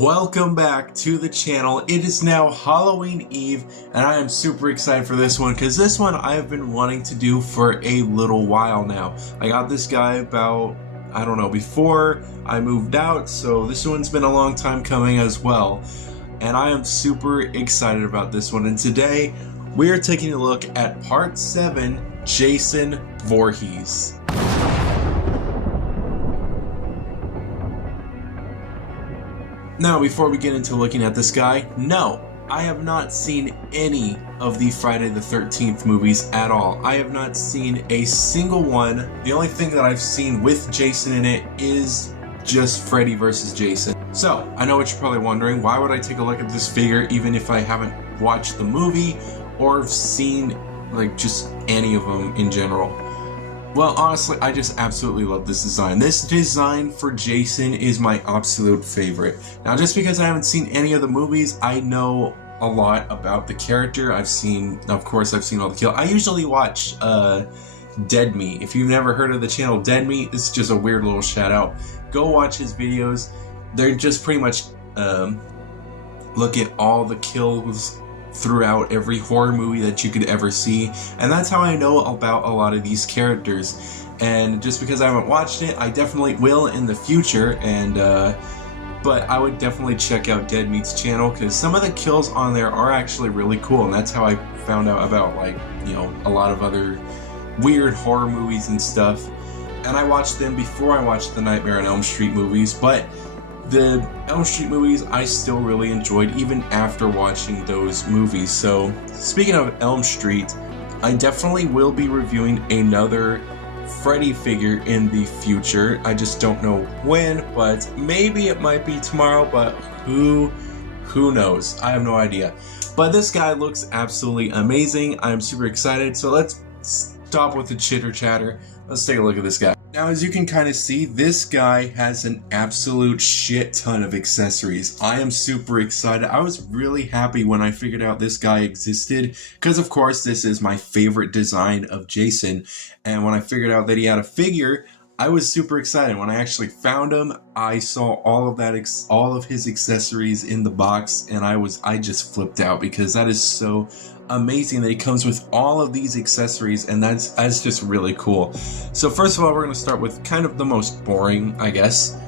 Welcome back to the channel. It is now Halloween Eve and I am super excited for this one because this one I have been wanting to do for a little while now. I got this guy about, I don't know, before I moved out, so this one's been a long time coming as well. And I am super excited about this one, and today we are taking a look at part 7, Jason Voorhees. Now, before we get into looking at this guy, no, I have not seen any of the Friday the 13th movies at all. I have not seen a single one. The only thing that I've seen with Jason in it is just Freddy vs. Jason. So, I know what you're probably wondering, why would I take a look at this figure even if I haven't watched the movie or seen like just any of them in general? Well, honestly, I just absolutely love this design. This design for Jason is my absolute favorite. Now, just because I haven't seen any of the movies, I know a lot about the character. Of course, I've seen all the kills. I usually watch Dead Meat. If you've never heard of the channel Dead Meat, this is just a weird little shout out. Go watch his videos. They're just pretty much look at all the kills throughout every horror movie that you could ever see, and that's how I know about a lot of these characters. And just because I haven't watched it, I definitely will in the future, and but I would definitely check out Dead Meat's channel because some of the kills on there are actually really cool, and that's how I found out about, like, you know, a lot of other weird horror movies and stuff. And I watched them before I watched the Nightmare on Elm Street movies, but the Elm Street movies I still really enjoyed even after watching those movies. So speaking of Elm Street, I definitely will be reviewing another Freddy figure in the future. I just don't know when, but maybe it might be tomorrow, but who knows? I have no idea. But this guy looks absolutely amazing. I'm super excited. So let's stop with the chitter chatter. Let's take a look at this guy. Now, as you can kind of see, this guy has an absolute shit ton of accessories. I am super excited. I was really happy when I figured out this guy existed because, of course, this is my favorite design of Jason. And when I figured out that he had a figure, I was super excited. When I actually found him, I saw all of his accessories in the box, and I just flipped out because that is so amazing that he comes with all of these accessories, and that's just really cool. So first of all, we're going to start with kind of the most boring, I guess,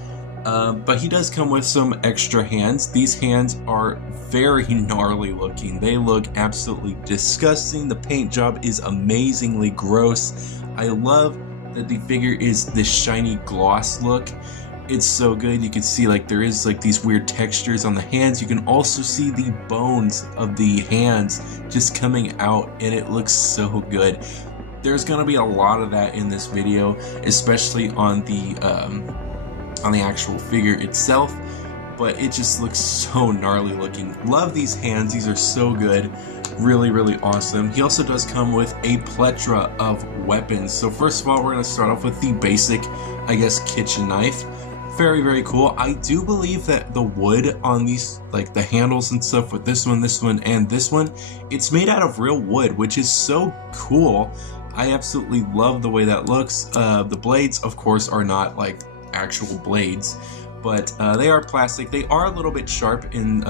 but he does come with some extra hands. These hands are very gnarly looking. They look absolutely disgusting. The paint job is amazingly gross. I love that the figure is this shiny gloss look. It's so good. You can see like there is like these weird textures on the hands. You can also see the bones of the hands just coming out, and it looks so good. There's gonna be a lot of that in this video, especially on the actual figure itself, but it just looks so gnarly looking. Love these hands. These are so good. Really, really awesome. He also does come with a plethora of weapons. So first of all, we're gonna start off with the basic, I guess, kitchen knife. Very, very cool. I do believe that the wood on these, like the handles and stuff with this one, and this one, it's made out of real wood, which is so cool. I absolutely love the way that looks. The blades, of course, are not like actual blades, but they are plastic. They are a little bit sharp in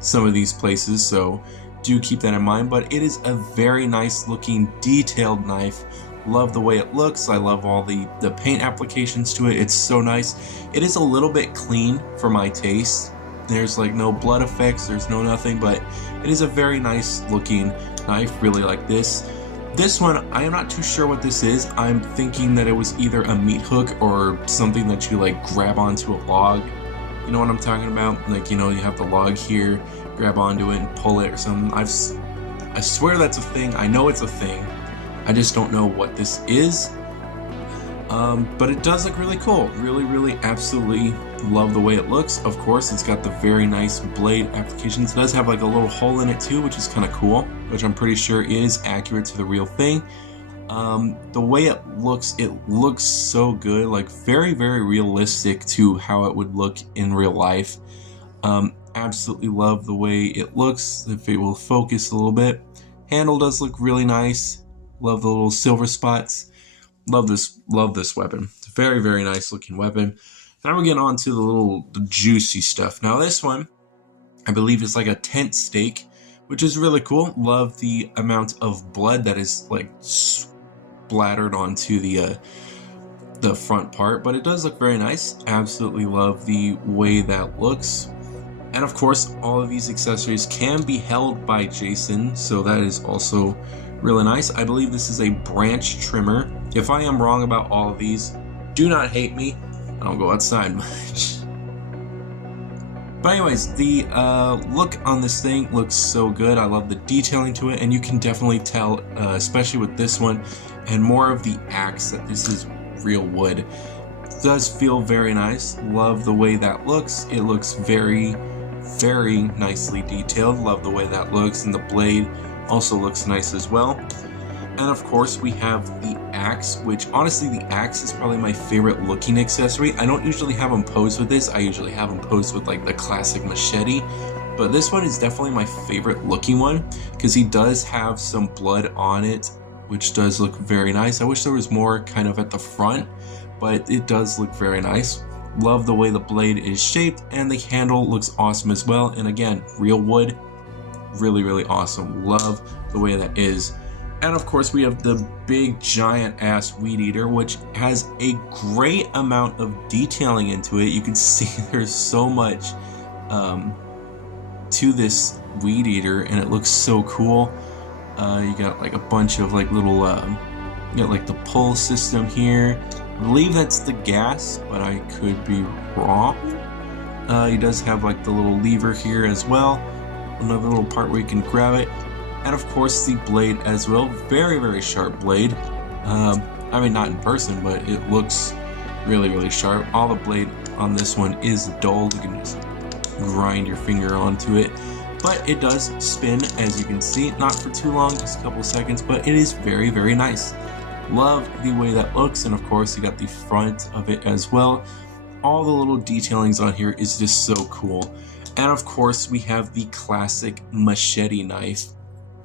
some of these places, so do keep that in mind, but it is a very nice looking detailed knife. Love the way it looks. I love all the paint applications to it. It's so nice. It is a little bit clean for my taste. There's like no blood effects, there's no nothing, but it is a very nice looking knife. Really like this. This one, I am not too sure what this is. I'm thinking that it was either a meat hook or something that you like grab onto a log. You know what I'm talking about? Like, you know, you have the log here, grab onto it and pull it or something. I swear that's a thing. I know it's a thing. I just don't know what this is, but it does look really cool. Really, really, absolutely love the way it looks. Of course, it's got the very nice blade applications. It does have like a little hole in it too, which is kind of cool, which I'm pretty sure is accurate to the real thing. The way it looks so good, like very, very realistic to how it would look in real life. Absolutely love the way it looks. If it will focus a little bit. Handle does look really nice. Love the little silver spots. Love this weapon. It's a very, very nice looking weapon. Now we're getting on to the juicy stuff. Now this one, I believe, is like a tent stake, which is really cool. Love the amount of blood that is like splattered onto the front part, but it does look very nice. Absolutely love the way that looks. And of course, all of these accessories can be held by Jason, so that is also really nice. I believe this is a branch trimmer. If I am wrong about all of these, do not hate me. I don't go outside much. But anyways, the look on this thing looks so good. I love the detailing to it, and you can definitely tell, especially with this one, and more of the axe, that this is real wood. It does feel very nice. Love the way that looks. It looks very, very nicely detailed. Love the way that looks, and the blade also looks nice as well. And of course we have the axe, which honestly the axe is probably my favorite looking accessory. I don't usually have them posed with this. I usually have them posed with like the classic machete, but this one is definitely my favorite looking one because he does have some blood on it, which does look very nice. I wish there was more kind of at the front, but it does look very nice. Love the way the blade is shaped, and the handle looks awesome as well. And again, real wood, really, really awesome. Love the way that is. And of course we have the big giant ass weed eater, which has a great amount of detailing into it. You can see there's so much to this weed eater, and it looks so cool. You got like a bunch of like little, you got like the pull system here. I believe that's the gas, but I could be wrong. He does have like the little lever here as well. Another little part where you can grab it. And of course the blade as well. Very, very sharp blade. I mean, not in person, but it looks really, really sharp. All the blade on this one is dulled. You can just grind your finger onto it. But it does spin, as you can see. Not for too long, just a couple seconds, but it is very, very nice. Love the way that looks. And of course you got the front of it as well. All the little detailings on here is just so cool. And of course we have the classic machete knife.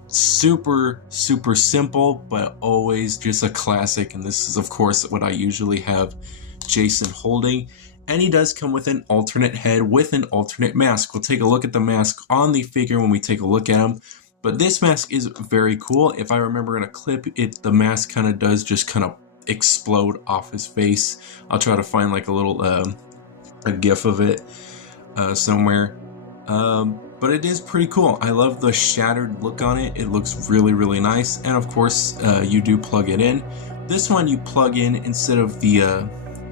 Super, super simple, but always just a classic. And this is of course what I usually have Jason holding. And he does come with an alternate head with an alternate mask. We'll take a look at the mask on the figure when we take a look at him. But this mask is very cool. If I remember in a clip, the mask kind of does just kind of explode off his face. I'll try to find like a little a gif of it somewhere. But it is pretty cool. I love the shattered look on it. It looks really, really nice. And of course, you do plug it in. This one you plug in instead of the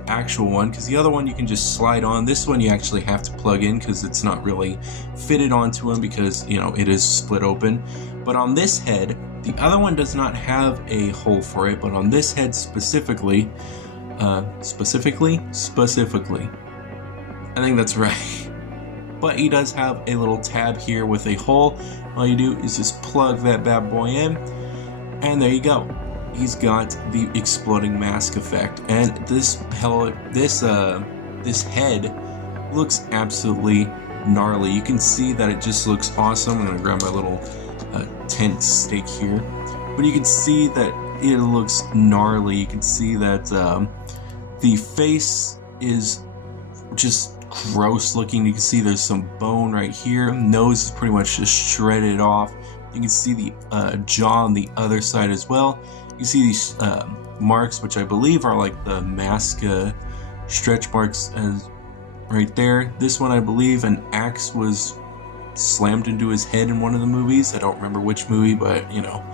actual one, because the other one you can just slide on. This one you actually have to plug in because it's not really fitted onto him because, you know, it is split open. But on this head, the other one does not have a hole for it, but on this head specifically, specifically, I think that's right. But he does have a little tab here with a hole. All you do is just plug that bad boy in, and there you go. He's got the exploding mask effect, and this head looks absolutely gnarly. You can see that it just looks awesome. I'm gonna grab my little tent stake here, but you can see that it looks gnarly. You can see that the face is just gross looking. You can see there's some bone right here. Nose is pretty much just shredded off. You can see the jaw on the other side as well. You see these marks, which I believe are like the mask stretch marks right there. This one, I believe an axe was slammed into his head in one of the movies. I don't remember which movie, but you know,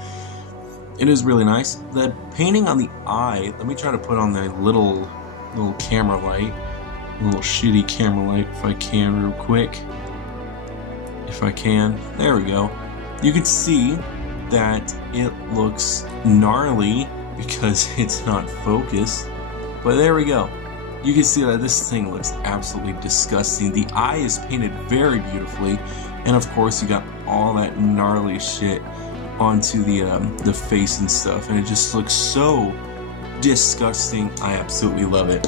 it is really nice. The painting on the eye, let me try to put on the little camera light, a little shitty camera light if I can real quick. If I can, there we go. You can see that it looks gnarly because it's not focused, but there we go. You can see that this thing looks absolutely disgusting. The eye is painted very beautifully, and of course you got all that gnarly shit onto the face and stuff, and it just looks so disgusting. I absolutely love it.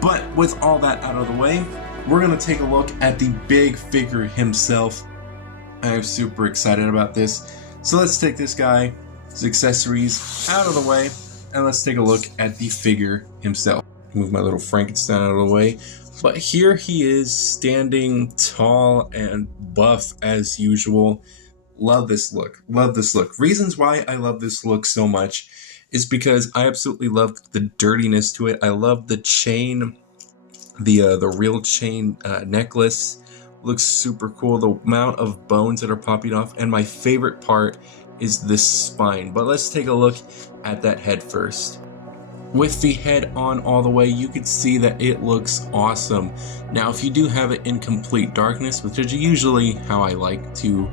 But with all that out of the way, we're gonna take a look at the big figure himself. I am super excited about this. So let's take this guy, his accessories out of the way, and let's take a look at the figure himself. Move my little Frankenstein out of the way. But here he is, standing tall and buff as usual. Love this look. Love this look. Reasons why I love this look so much is because I absolutely love the dirtiness to it. I love the chain, the real chain necklace. Looks super cool. The amount of bones that are popping off. And my favorite part is this spine. But let's take a look at that head first. With the head on all the way, you can see that it looks awesome. Now, if you do have it in complete darkness, which is usually how I like to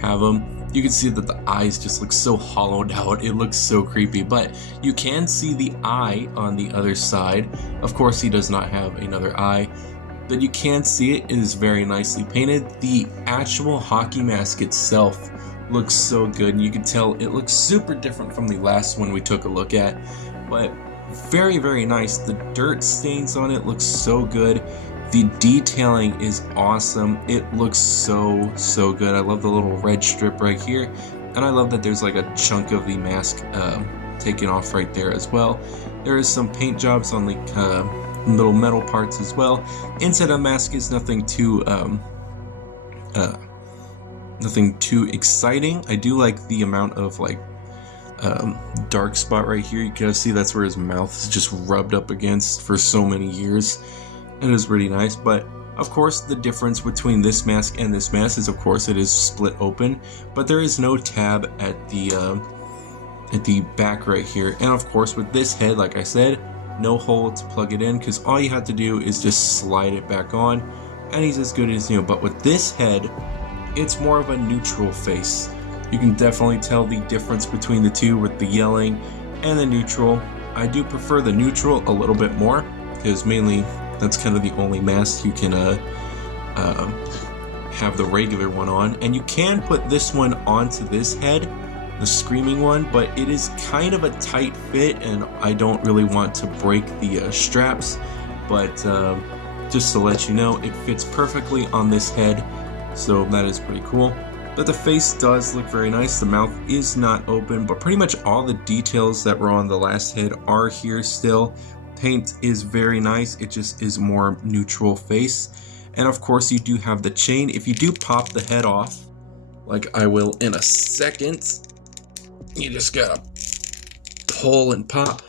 have them, you can see that the eyes just look so hollowed out. It looks so creepy, but you can see the eye on the other side. Of course, he does not have another eye, but you can see it. It is very nicely painted. The actual hockey mask itself looks so good, and you can tell it looks super different from the last one we took a look at, but very, very nice. The dirt stains on it looks so good. The detailing is awesome. It looks so good. I love the little red strip right here, and I love that there's like a chunk of the mask taken off right there as well. There is some paint jobs on the little metal parts as well. Inside the mask is nothing too exciting. I do like the amount of like dark spot right here. You can see that's where his mouth is just rubbed up against for so many years. It is really nice. But of course, the difference between this mask and this mask is, of course, it is split open, but there is no tab at the back right here. And of course, with this head, like I said, no hole to plug it in, because all you have to do is just slide it back on, and he's as good as new. But with this head, it's more of a neutral face. You can definitely tell the difference between the two with the yelling and the neutral. I do prefer the neutral a little bit more, because mainly that's kind of the only mask you can have the regular one on. And you can put this one onto this head, the screaming one, but it is kind of a tight fit, and I don't really want to break the straps. But just to let you know, it fits perfectly on this head, so that is pretty cool. But the face does look very nice. The mouth is not open, but pretty much all the details that were on the last head are here still. Paint is very nice. It just is more neutral face. And of course, you do have the chain. If you do pop the head off, like I will in a second, you just gotta pull and pop.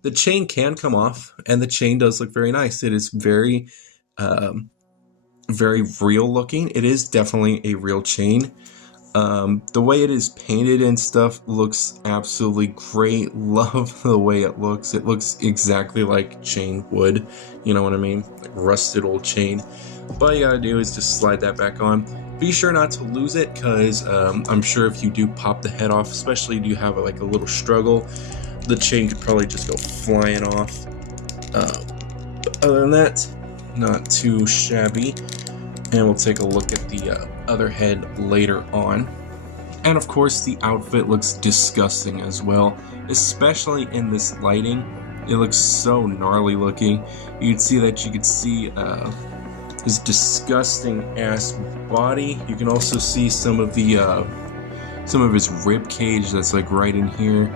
The chain can come off, and the chain does look very nice. It is very real looking. It is definitely a real chain. The way it is painted and stuff looks absolutely great. Love the way it looks. It looks exactly like chain would, you know what I mean? Like rusted old chain. But all you gotta do is just slide that back on. Be sure not to lose it, because I'm sure if you do pop the head off, especially if you have like a little struggle, the chain could probably just go flying off. But other than that, not too shabby. And we'll take a look at the other head later on. And of course, the outfit looks disgusting as well, especially in this lighting. It looks so gnarly looking. You can see that his disgusting ass body. You can also see some of his rib cage that's like right in here.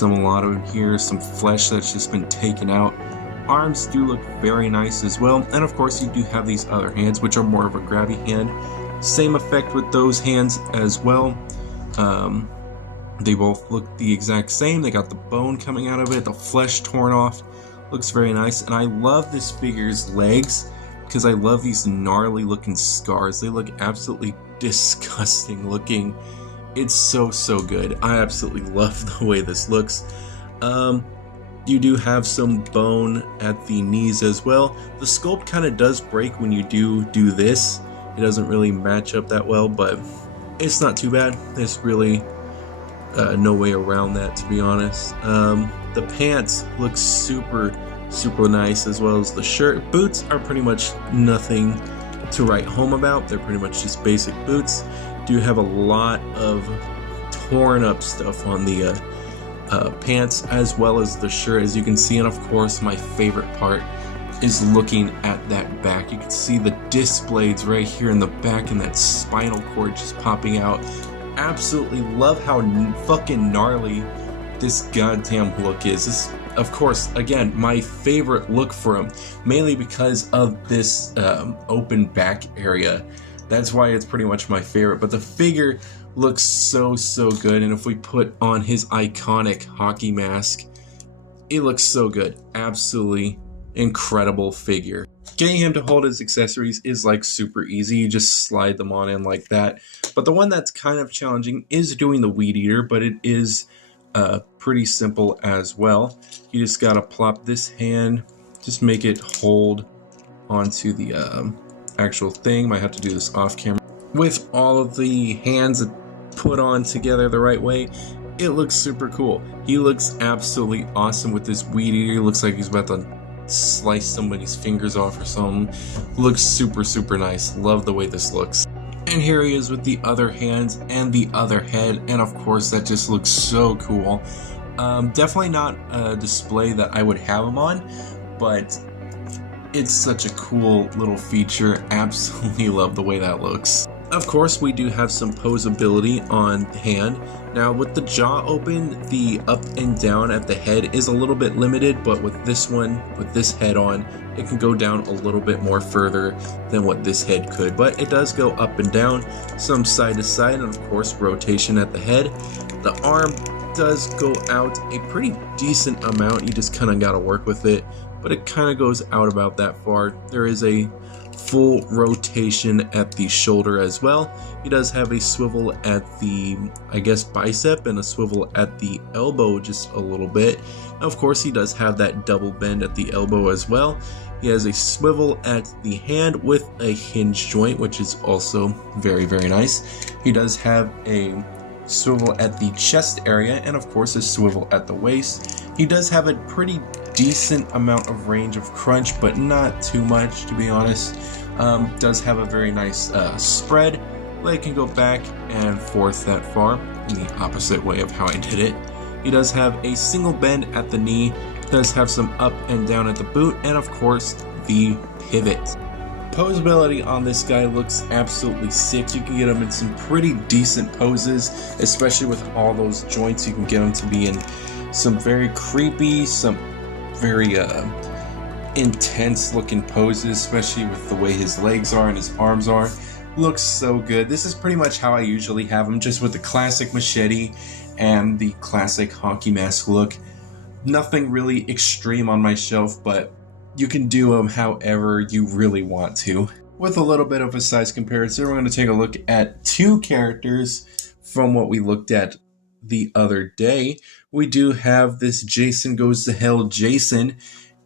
A lot of in here, some flesh that's just been taken out. Arms do look very nice as well, and of course you do have these other hands, which are more of a grabby hand. Same effect with those hands as well. They both look the exact same. They got the bone coming out of it, the flesh torn off. Looks very nice, and I love this figure's legs, because I love these gnarly looking scars. They look absolutely disgusting looking. It's so good. I absolutely love the way this looks. You do have some bone at the knees as well. The sculpt kind of does break when you do this. It doesn't really match up that well, but it's not too bad. There's really no way around that, to be honest. The pants look super nice, as well as the shirt. Boots are pretty much nothing to write home about. They're pretty much just basic boots. Do have a lot of torn up stuff on the pants as well as the shirt, as you can see. And of course, my favorite part is looking at that back. You can see the disc blades right here in the back, and that spinal cord just popping out. Absolutely love how fucking gnarly this goddamn look is. This, of course, again, my favorite look for him, mainly because of this open back area. That's why it's pretty much my favorite, but the figure looks so good, and if we put on his iconic hockey mask, it looks so good. Absolutely incredible figure. Getting him to hold his accessories is like super easy. You just slide them on in like that. But the one that's kind of challenging is doing the weed eater, but it is pretty simple as well. You just gotta plop this hand, just make it hold onto the actual thing. Might have to do this off camera. With all of the hands put on together the right way, it looks super cool. He looks absolutely awesome with this weed eater. He looks like he's about to slice somebody's fingers off or something. Looks super nice. Love the way this looks. And here he is with the other hands and the other head, and of course that just looks so cool. Definitely not a display that I would have him on, but it's such a cool little feature. Absolutely love the way that looks. Of course, we do have some posability on the hand. Now, with the jaw open, the up and down at the head is a little bit limited, but with this one, with this head on, it can go down a little bit more further than what this head could. But it does go up and down, some side to side, and of course, rotation at the head. The arm does go out a pretty decent amount. You just kind of got to work with it, but it kind of goes out about that far. There is a full rotation at the shoulder as well. He does have a swivel at the, I guess, bicep, and a swivel at the elbow just a little bit. Of course, he does have that double bend at the elbow as well. He has a swivel at the hand with a hinge joint, which is also very nice. He does have a swivel at the chest area, and of course a swivel at the waist. He does have a pretty decent amount of range of crunch, but not too much, to be honest. Does have a very nice spread. Leg can go back and forth that far in the opposite way of how I did it. He does have a single bend at the knee, does have some up and down at the boot, and of course the pivot. Posability on this guy looks absolutely sick. You can get him in some pretty decent poses, especially with all those joints. You can get him to be in some very creepy, some very intense looking poses, especially with the way his legs are and his arms are. Looks so good. This is pretty much how I usually have him, just with the classic machete and the classic hockey mask look. Nothing really extreme on my shelf, but you can do them however you really want to. With a little bit of a size comparison, we're going to take a look at two characters from what we looked at the other day. We do have this Jason Goes to Hell Jason,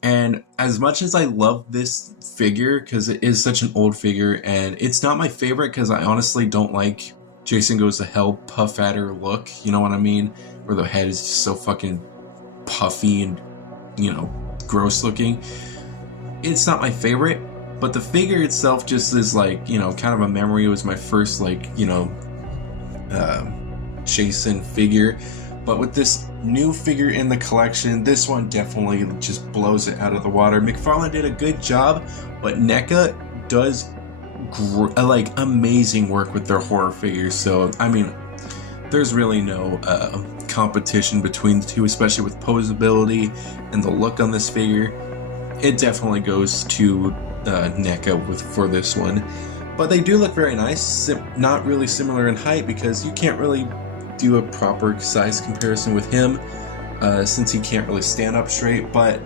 and as much as I love this figure because it is such an old figure, and it's not my favorite because I honestly don't like Jason Goes to Hell Puff Adder look, you know what I mean, where the head is just so fucking puffy and, you know, gross looking. It's not my favorite, but the figure itself just is like, you know, kind of a memory. It was my first, like, you know, Jason figure. But with this new figure in the collection, this one definitely just blows it out of the water. McFarlane did a good job, but Neca does like amazing work with their horror figures. So, I mean, there's really no competition between the two, especially with posability and the look on this figure. It definitely goes to Neca for this one. But they do look very nice. Not really similar in height because you can't really do a proper size comparison with him since he can't really stand up straight, but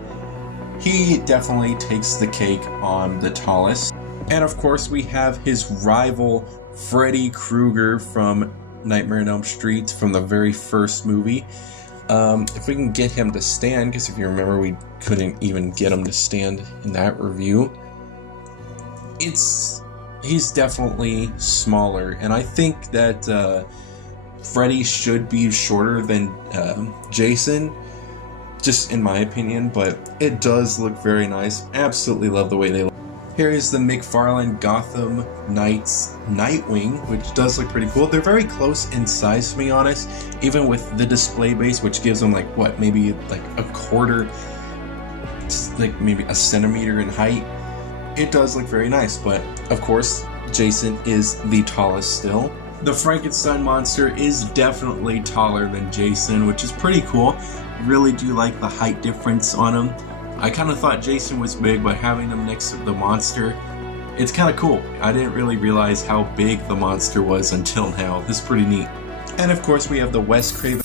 he definitely takes the cake on the tallest. And of course we have his rival Freddy Krueger from Nightmare on Elm Street from the very first movie. If we can get him to stand, because if you remember we couldn't even get him to stand in that review. He's definitely smaller, and I think that Freddy should be shorter than Jason, just in my opinion, but it does look very nice. Absolutely love the way they look. Here is the McFarlane Gotham Knights Nightwing, which does look pretty cool. They're very close in size, to be honest, even with the display base, which gives them like, what, maybe like a quarter, like maybe a centimeter in height. It does look very nice, but of course, Jason is the tallest still. The Frankenstein monster is definitely taller than Jason, which is pretty cool. Really do like the height difference on him. I kind of thought Jason was big, but having him next to the monster, it's kind of cool. I didn't really realize how big the monster was until now. This is pretty neat. And of course we have the Wes Craven